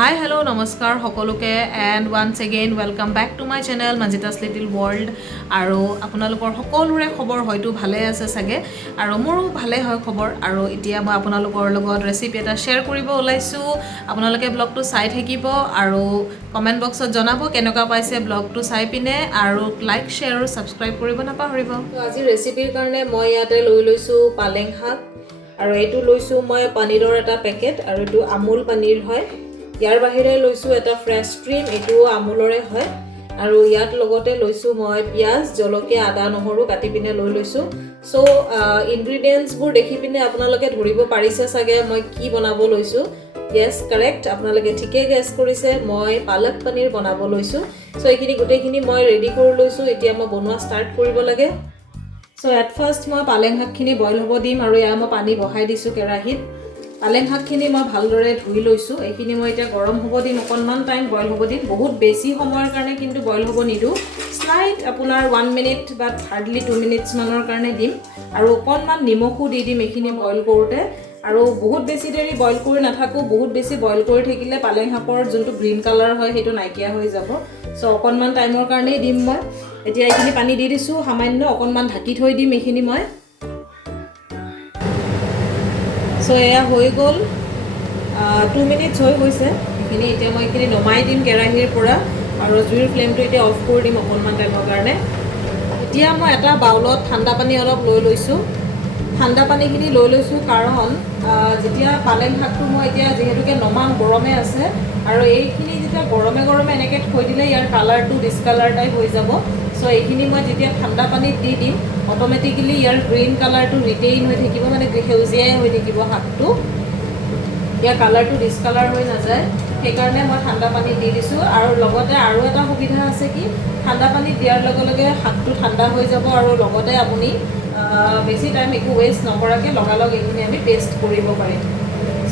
Hi, hello, namaskar, সকলোকে and once again welcome back to my channel Manjita's Little World আৰু আপোনালোকৰ সকলোৰে খবৰ হয়তো ভালে আছে সাগে আৰু মোৰো ভালে হয় খবৰ আৰু এতিয়া মই আপোনালোকৰ লগত ৰেচিপি এটা শেয়াৰ কৰিব ওলাইছো আপোনালোকে ব্লগটো চাই থাকিব আৰু কমেন্ট বক্সত জনাব কেনেকুৱা পাইছে ব্লগটো চাই পিনে আৰু লাইক শেয়াৰ আৰু সাবস্ক্ৰাইব কৰিব নাপাহৰিব তো আজি ৰেচিপিৰ কাৰণে মই ইয়াতে লৈ লৈছো পালেং শাক আৰু এইটো লৈছো মই পনীৰৰ এটা পেকেট আৰু এইটো আমুল পনীৰ হয় ইয়াৰ বাহিৰে লৈছো এটা ফ্ৰেছ ক্ৰীম এটো আমুলৰে হয় আৰু ইয়াত লগতে লৈছো মই পিয়াজ জলকীয়া আদা নহৰু কাটি পিনে লৈ লৈছো সো ইনগ্ৰেডিয়েন্টস বোৰ দেখি পিনে আপোনালোকে ধৰিব পাৰিছে সাগে মই কি বনাব লৈছো yes correct আপোনালোকে ঠিকে গেছ কৰিছে মই পালক পনীৰ বনাব লৈছো সো এইখিনি গুটেখিনি মই ৰেডি কৰি লৈছো এতিয়া মই বনোৱা ষ্টাৰ্ট কৰিব লাগে সো এট ফাৰ্স্ট মই পালেং শাকখিনি বইল হ'ব দিম আৰু ইয়া মই পানী বহাই দিছো কেৰাহীত পালেং শাকখিনি মই ভালদৰে ধুই লৈছো এইখিনি মই এটা গৰম হ'ব দিম অকনমান টাইম বইল হ'ব দিম বহুত বেছি সময়ৰ কাৰণে কিন্তু বইল হ'ব নিদু স্লাইট আপোনাৰ 1 মিনিট বা হাৰ্ডলি 2 মিনিটস মানৰ কাৰণে দিম আৰু অকনমান নিমখু দি দিম এইখিনি বইল কৰোতে আৰু বহুত বেছি দেৰি বইল কৰি নাথাকো বহুত বেছি বইল কৰি থাকিলে পালেং শাকৰ যোনটো গ্ৰীন কালাৰ হয় হেতু নাইকিয়া হৈ যাব সো অকনমান টাইমৰ কাৰণে দিম মই এতিয়া এইখিনি পানী দি দিছো সামান্য অকনমান ঢাকি থৈ দিম এইখিনি মই সো এয়া হৈ গল 2 মিনিটস হৈ গৈছে এখিনি এতিয়া মই এখিনি নমাই দিম কেৰাহীৰ পৰা আৰু জুইৰ ফ্লেমটো এতিয়া অফ কৰি দিম অকনমান টাইমৰ কাৰণে এতিয়া মই এটা বাউলত ঠাণ্ডা পানী অলপ লৈ লৈছো ঠাণ্ডা পানীখিনি লৈ লৈছো কাৰণ যেতিয়া পালেং শাকটো মই এতিয়া যেহেতুকে নমান গৰমে আছে আৰু এইখিনি যেতিয়া গৰমে গৰমে এনেকে থৈ দিলে ইয়াৰ কালাৰটো ডিসকালাৰ টাইপ হৈ যাব সো এইখিনি মই যেতিয়া ঠাণ্ডা পানীত দি দিম অটোমেটিক্যালি ইয়াৰ গ্ৰীন কালাৰটো ৰিটেইন হৈ থাকিব মানে সেউজীয়াই হৈ থাকিব শাকটো ইয়াৰ কালাৰটো ডিসকালাৰ হৈ নাযায় সেই কাৰণে মই ঠাণ্ডা পানী দি দিছো আৰু লগতে আৰু এটা সুবিধা আছে কি ঠাণ্ডা পানী দিয়াৰ লগে লগে শাকটো ঠাণ্ডা হৈ যাব আৰু লগতে আপুনি বেছি টাইম একো ওয়েস্ট নকৰাকে লগালগ এইখিনি আমি পেষ্ট কৰিব পাৰিম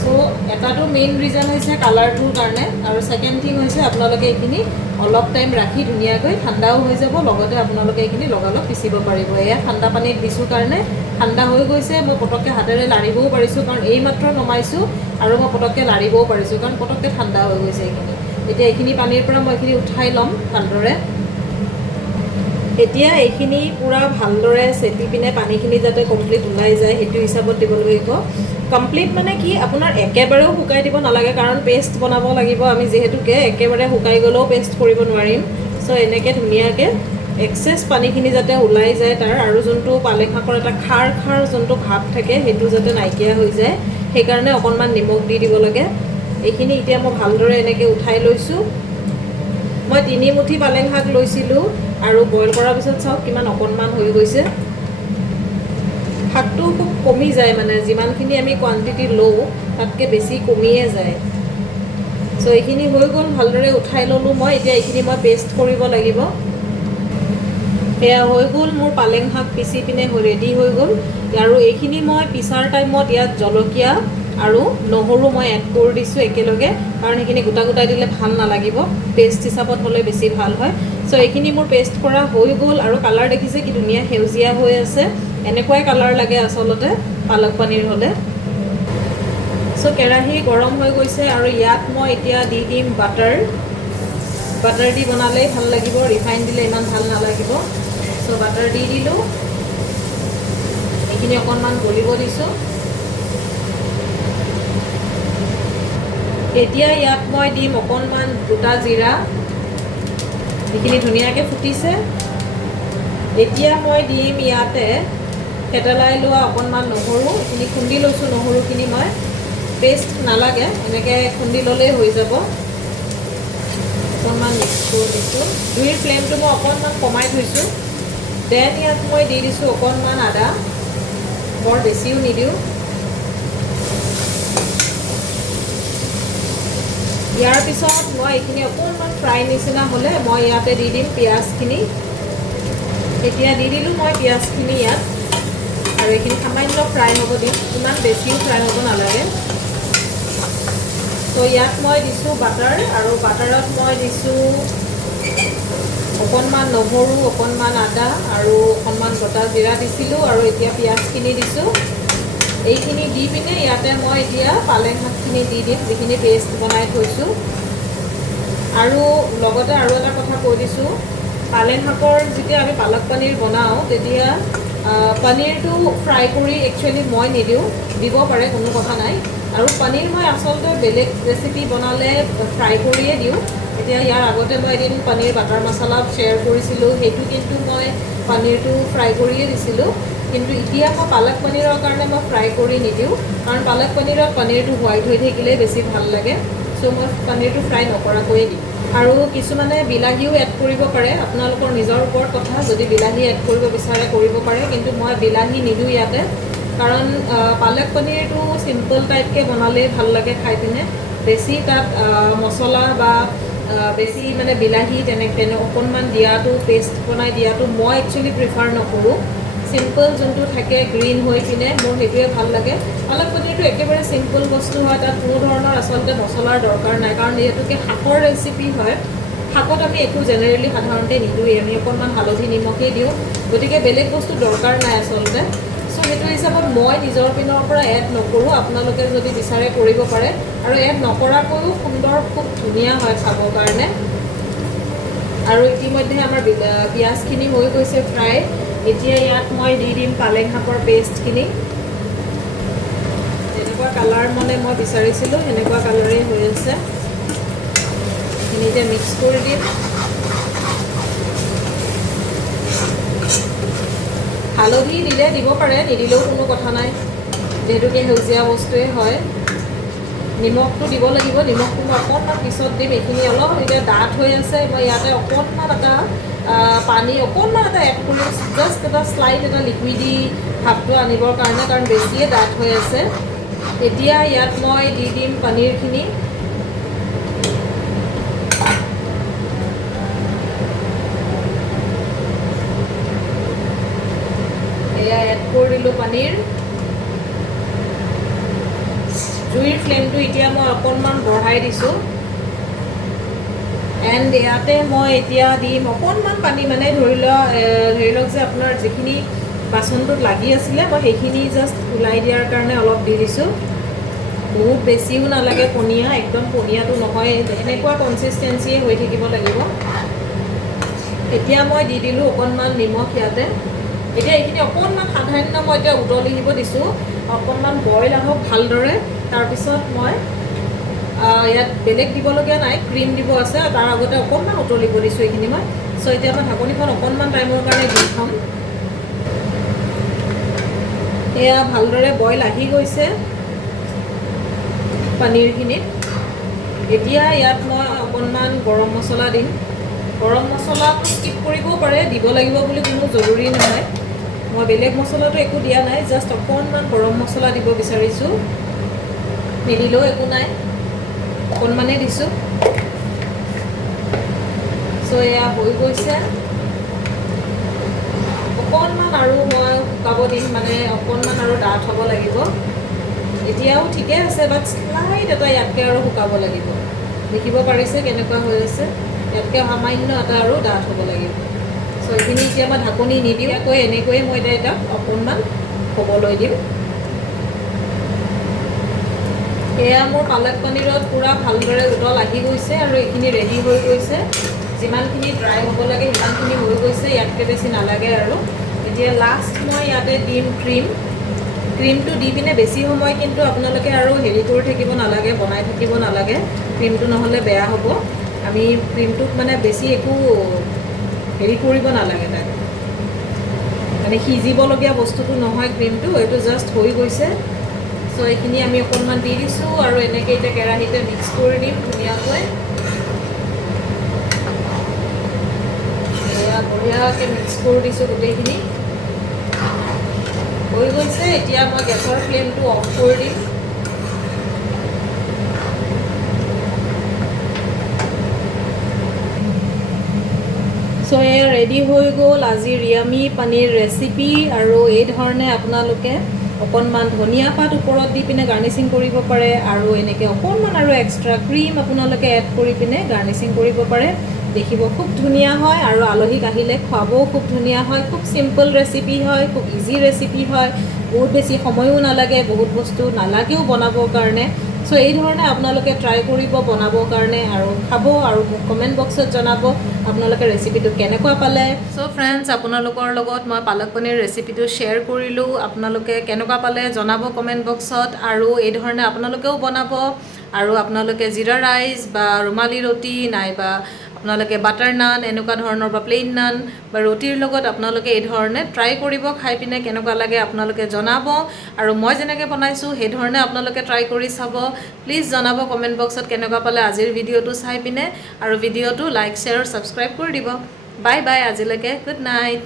সো এটাটো মেইন ৰিজন হৈছে কালাৰটোৰ কাৰণে আৰু সেকেন্ড থিং হৈছে আপোনালোকে এইখিনি অলপ টাইম ৰাখি ধুনিয়াকৈ ঠাণ্ডাও হৈ যাব লগতে আপোনালোকে এইখিনি লগালগ পিচিব পাৰিব এয়া ঠাণ্ডা পানীত দিছো কাৰণে ঠাণ্ডা হৈ গৈছে মই পটককে হাতেৰে লাৰিবও পাৰিছো কাৰণ এই মাত্ৰ নমাইছো আৰু মই পটককে লাৰিবও পাৰিছো কাৰণ পটককে ঠাণ্ডা হৈ গৈছে এইখিনি এতিয়া এইখিনি পানীৰ পৰা মই এইখিনি উঠাই লম ভালদৰে এতিয়া এইখিনি পুৰা ভালদৰে সেটি পিনে পানীখিনি যাতে কমপ্লিট উলাই যায় হেতু হিচাপত দিব লাগিব কমপ্লিট মানে কি আপোনাৰ একেবাৰেও শুকাই দিব নালাগে কাৰণ পেষ্ট বনাব লাগিব আমি যেহেতুকে একেবাৰে শুকাই গলেও পেষ্ট কৰিব নোৱাৰিম সো এনেকে ধুনিয়াকে এক্সেস পানীখিনি যাতে উলাই যায় তাৰ আৰু যোনটো পালেং শাকৰ এটা খাৰ খাৰ যোনটো ভাব থাকে হেতু যাতে নাইকিয়া হৈ যায় সেই কাৰণে অকনমান নিমখ দি দিব লাগে এইখিনি এতিয়া মই ভালদৰে এনেকে উঠাই লৈছো মই 3 মুঠি পালেং শাক লৈছিলো আৰু বইল কৰাৰ পিছত চাওক কিমান অকনমান হৈ গৈছে শাকটো খুব কমি যায় মানে যিমানখিনি আমি কোয়ান্টিটি লো তাতকে বেছি কমিয়ে যায় সো এইখিনি হৈ গল ভালদৰে উঠাই ললো মই এতিয়া এইখিনি মই পেষ্ট কৰিব লাগিব এয়া হৈ গল মোৰ পালেং শাক পিচি পিনে ৰেডি হৈ গল আৰু এইখিনি মই পিছাৰ টাইমত ইয়াত জলকীয়া আৰু নহৰু মই এড কৰি দিছো একেলগে কাৰণ এইখিনি গোটা গোটা দিলে ভাল নালাগিব পেষ্ট হিচাপত হলে বেছি ভাল হয় সো এইখিনি মোৰ পেষ্ট কৰা হৈ গল আৰু কালাৰ দেখিছে কি ধুনিয়া সেউজীয়া হৈ আছে এনেকুৱাই কালাৰ লাগে আসলতে পালক পনীৰ হলে সো কেৰাহী গৰম হৈ গৈছে আৰু ইয়াত মই এতিয়া দি দিম বাটাৰ দি বনালে ভাল লাগিব ৰিফাইন দিলে ইমান ভাল নালাগিব সো বাটাৰ দি দিলো এইখিনি অকনমান গলিব দিছো এতিয়া ইয়াত মই দিম অকনমান গোটা জিৰা এইখিনি ধুনিয়াকে ফুটিছে এতিয়া মই দিম ইয়াতে কেটেলাই লোৱা অকনমান নহৰু এইখিনি খুন্দি লৈছো নহৰুখিনি মই পেষ্ট নালাগে এনেকে খুন্দি ললেই হৈ যাব অকনমান মিক্স কৰি দিছো জুইৰ ফ্লেমটো মই অকনমান কমাই থৈছো দেন ইয়াত মই দি দিছো অকনমান আদা বৰ বেছিও নিদিও ইয়াৰ পিছত মই এইখিনি অকনমান ফ্ৰাই নিচিনা হলে মই ইয়াতে দি দিম পিয়াজখিনি এতিয়া দি দিলো মই পিয়াজখিনি ইয়াত আৰু এইখিনি সামান্য ফ্ৰাই হ'ব দিম ইমান বেছিও ফ্ৰাই হ'ব নালাগে তো ইয়াত মই দিছো বাটাৰ আৰু বাটাৰত মই দিছো অকনমান নহৰু অকনমান আদা আৰু অকনমান গোটা জিৰা দিছিলো আৰু এতিয়া পিয়াজখিনি দিছো এইখিনি দি পিনে ইয়াতে মই এতিয়া পালেং শাকখিনি দি দিম, যিখিনি পেষ্ট বনাই থৈছোঁ। আৰু লগতে আৰু এটা কথা কৈ দিছোঁ, পালেং শাকৰ যেতিয়া আমি পালক পনীৰ বনাওঁ তেতিয়া পনীৰটো ফ্ৰাই কৰি একচুৱেলি মই নিদিওঁ, দিব পাৰে, কোনো কথা নাই। আৰু পনীৰ মই আচলতে বেলেগ ৰেচিপি বনালে ফ্ৰাই কৰিয়ে দিওঁ। এতিয়া ইয়াৰ আগতে মই এদিন পনীৰ বাটাৰ মছলা শ্বেয়াৰ কৰিছিলোঁ, সেইটো কিন্তু মই পনীৰটো ফ্ৰাই কৰিয়ে দিছিলোঁ। কিন্তু এতিয়া মই পালক পনীৰৰ কাৰণে মই ফ্ৰাই কৰি নিদিওঁ, কাৰণ পালক পনীৰত পনীৰটো হোৱাইট হৈ থাকিলে বেছি ভাল লাগে। চ' মই পনীৰটো ফ্ৰাই নকৰাকৈয়ে দিওঁ। আৰু কিছুমানে বিলাহীও এড কৰিব পাৰে, আপোনালোকৰ নিজৰ ওপৰত কথা, যদি বিলাহী এড কৰিব বিচাৰে কৰিব পাৰে, কিন্তু মই বিলাহী নিদিওঁ ইয়াতে। কাৰণ পালক পনীৰটো চিম্পল টাইপকৈ বনালেই ভাল লাগে খাই পিনে, বেছি তাত মছলা বা বেছি মানে বিলাহী তেনে অকণমান দিয়াটো, পেষ্ট বনাই দিয়াটো মই একচুৱেলি প্ৰিফাৰ নকৰোঁ। চিম্পল যোনটো থাকে গ্ৰীণ হৈ পিনে, মোৰ সেইটোৱে ভাল লাগে। পালক পনীৰটো একেবাৰে চিম্পল বস্তু হয়, তাত কোনো ধৰণৰ আচলতে মছলাৰ দৰকাৰ নাই, কাৰণ যিহেতুকে শাকৰ ৰেচিপি হয়, শাকত আমি একো জেনেৰেলি সাধাৰণতে নিদিওঁৱেই, আমি অকণমান হালধি নিমখেই দিওঁ, গতিকে বেলেগ বস্তু দৰকাৰ নাই আচলতে। চ' সেইটো হিচাপত মই নিজৰ পিনৰ পৰা এড নকৰোঁ, আপোনালোকে যদি বিচাৰে কৰিব পাৰে। আৰু এড নকৰাকৈও সুন্দৰ, খুব ধুনীয়া হয় খাবৰ কাৰণে। আৰু ইতিমধ্যে আমাৰ পিঁয়াজখিনি হৈ গৈছে ফ্ৰাই। এতিয়া ইয়াত মই দি দিম পালেং শাকৰ পেষ্টখিনি। যেনেকুৱা কালাৰ মানে মই বিচাৰিছিলোঁ সেনেকুৱা কালাৰেই হৈ আছে। এইখিনিতে মিক্স কৰি দিম। হালধি দিলে দিব পাৰে, নিদিলেও কোনো কথা নাই, যিহেতুকে সেউজীয়া বস্তুৱেই হয়। নিমখটো দিব লাগিব, নিমখটো মই অকণমান পিছত দিম। এইখিনি অলপ এতিয়া ডাঠ হৈ আছে, মই ইয়াতে অকণমান এটা পানী অকণমান এটা এড কৰিম, জাষ্ট এটা শ্লাইড এটা লিকুইডি ভাৱটো আনিবৰ কাৰণে, কাৰণ বেছিয়ে ডাঠ হৈ আছে। এতিয়া ইয়াত মই দি দিম পনীৰখিনি। এয়া এড কৰি দিলোঁ পনীৰ। জুইৰ ফ্লেমটো এতিয়া মই অকণমান বঢ়াই দিছোঁ। এণ্ড ইয়াতে মই এতিয়া দিম অকণমান পানী, মানে ধৰি লওক যে আপোনাৰ যিখিনি বাচনটোত লাগি আছিলে, মই সেইখিনি জাষ্ট ওলাই দিয়াৰ কাৰণে অলপ দি দিছোঁ। বহুত বেছিও নালাগে পনীয়া, একদম পনীয়াটো নহয়, এনেকুৱা কনচিষ্টেঞ্চিয়ে হৈ থাকিব লাগিব। এতিয়া মই দি দিলোঁ অকণমান নিমখ ইয়াতে। এতিয়া এইখিনি অকণমান সাধাৰণ মই এতিয়া উতলি দিব দিছোঁ, অকণমান বইল আহক ভালদৰে। তাৰপিছত মই ইয়াত বেলেগ দিবলগীয়া নাই, ক্ৰীম দিব আছে, তাৰ আগতে অকণমান উতলিব দিছোঁ এইখিনি মই। চ' এতিয়া মই ঢাকনিখন অকণমান টাইমৰ কাৰণে দি থ'ম। এয়া ভালদৰে বইল আহি গৈছে পনীৰখিনিত। এতিয়া ইয়াত মই অকণমান গৰম মছলা দিম। গৰম মছলাটো স্কিপ কৰিবও পাৰে, দিব লাগিব বুলি কোনো জৰুৰী নহয়। মই বেলেগ মছলাটো একো দিয়া নাই, জাষ্ট অকণমান গৰম মছলা দিব বিচাৰিছোঁ, নিদিলেও একো নাই, অকণমানেই দিছোঁ। চ' এয়া হৈ গৈছে। অকণমান আৰু মই শুকাব দিম, মানে অকণমান আৰু ডাঠ হ'ব লাগিব। এতিয়াও ঠিকে আছে, বাট শ্লাইড এটা ইয়াতকৈ আৰু শুকাব লাগিব। দেখিব পাৰিছে কেনেকুৱা হৈ আছে, ইয়াতকৈ সামান্য এটা আৰু ডাঠ হ'ব লাগিব। চ' এইখিনি এতিয়া মই ঢাকনি নিদিয়াকৈ এনেকৈয়ে মই এতিয়া অকণমান হ'বলৈ দিম। এয়া মোৰ পালক পনীৰত পূৰা ভালদৰে উতল আহি গৈছে আৰু এইখিনি ৰেডি হৈ গৈছে। যিমানখিনি ড্ৰাই হ'ব লাগে সিমানখিনি হৈ গৈছে, ইয়াতকৈ বেছি নালাগে আৰু। এতিয়া লাষ্ট মই ইয়াতে দিম ক্ৰীম। ক্ৰীমটো দি পিনে বেছি সময় কিন্তু আপোনালোকে আৰু হেৰি কৰি থাকিব নালাগে, বনাই থাকিব নালাগে, ক্ৰীমটো নহ'লে বেয়া হ'ব। আমি ক্ৰীমটোক মানে বেছি একো হেৰি কৰিব নালাগে, তাক মানে সিজিবলগীয়া বস্তুটো নহয় ক্ৰীমটো, এইটো জাষ্ট হৈ গৈছে। চ' এইখিনি আমি অকণমান দি দিছোঁ আৰু এনেকৈ এতিয়া কেৰাহীতে মিক্স কৰি দিম ধুনীয়াকৈ। এয়া বঢ়িয়াকৈ মিক্স কৰি দিছোঁ গোটেইখিনি, হৈ গৈছে। এতিয়া মই গেছৰ ফ্লেমটো অফ কৰি দিম। চ' এয়া ৰেডি হৈ গ'ল আজিৰ য়ামি পনীৰ ৰেচিপি। আৰু এই ধৰণে আপোনালোকে অকণমান ধনিয়া পাত ওপৰত দি পিনে গাৰ্নিচিং কৰিব পাৰে, আৰু এনেকৈ অকণমান আৰু এক্সট্ৰা ক্ৰীম আপোনালোকে এড কৰি পিনে গাৰ্নিচিং কৰিব পাৰে। দেখিব খুব ধুনীয়া হয় আৰু আলহীক আহিলে খুৱাবও খুব ধুনীয়া হয়। খুব চিম্পল ৰেচিপি হয়, খুব ইজি ৰেচিপি হয়, বহুত বেছি সময়ো নালাগে, বহুত বস্তু নালাগেও বনাবৰ কাৰণে। চ' এই ধৰণে আপোনালোকে ট্ৰাই কৰিব বনাবৰ কাৰণে আৰু খাব আৰু মোক কমেণ্ট বক্সত জনাব আপোনালোকে ৰেচিপিটো কেনেকুৱা পালে। চ' ফ্ৰেণ্ডছ, আপোনালোকৰ লগত মই পালক পনীৰ ৰেচিপিটো শ্বেয়াৰ কৰিলোঁ। আপোনালোকে কেনেকুৱা পালে জনাব কমেণ্ট বক্সত, আৰু এই ধৰণে আপোনালোকেও বনাব। আৰু আপোনালোকে জিৰা ৰাইচ বা ৰুমালী ৰুটি নাইবা আপোনালোকে বাটাৰ নান এনেকুৱা ধৰণৰ বা প্লেইন নান বা ৰুটিৰ লগত আপোনালোকে এই ধৰণে ট্ৰাই কৰিব, খাই পিনে কেনেকুৱা লাগে আপোনালোকে জনাব। আৰু মই যেনেকৈ বনাইছোঁ সেই ধৰণে আপোনালোকে ট্ৰাই কৰি চাব। প্লিজ জনাব কমেণ্ট বক্সত কেনেকুৱা পালে আজিৰ ভিডিঅ'টো চাই পিনে, আৰু ভিডিঅ'টো লাইক শ্বেয়াৰ ছাবস্ক্ৰাইব কৰি দিব। বাই বাই, আজিলৈকে গুড নাইট।